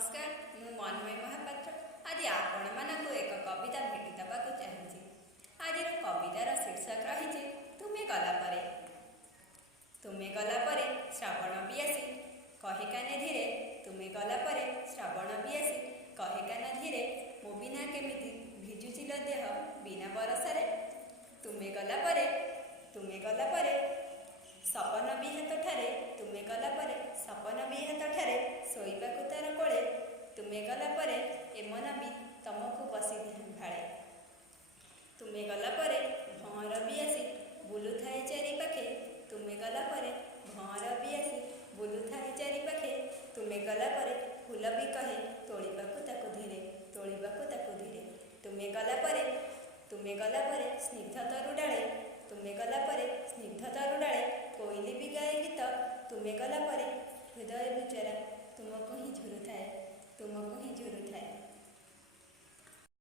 नमस्कार मु मनमय महापात्र आज आपण मानक एक कविता भेटी देवाक चाहूँगी। आज कवितार शीर्षक रही तुमे गला परे। तुमे गला परे श्रावण भी आसी कहे काने धीरे। तुमे गला परे श्रावण भी आसी कहे काने धीरे। मो बिना केमिति भिजुचिल देह बिना बरसारे। तुमे गला परे सपन भी हाथ ठारे। तुमे गला परे सपन भी हाथ ठारे शोइबाकु तार कोले। तुमे गला परे ए मन भी तमकु बसी भाड़े। तुमे गला परे भंवर भी आसी बुलुथाए चारि पाखे। तुमे गला परे भंवर भी आसी बुलुथाए चारि पाखे। तुमे गला परे फूल भी कहे तोड़ीबाकु ताकु धीरे तोड़ीबाकु ताकु धीरे। तुमे गला परे स्निग्ध तरु डाले। तुमे गला परे स्निग्ध तरु डाले कोइली भी गाए गीत। तुमे गला परे हृदय बिचरा तुमको ही झुरुଥାଏ तुमको ही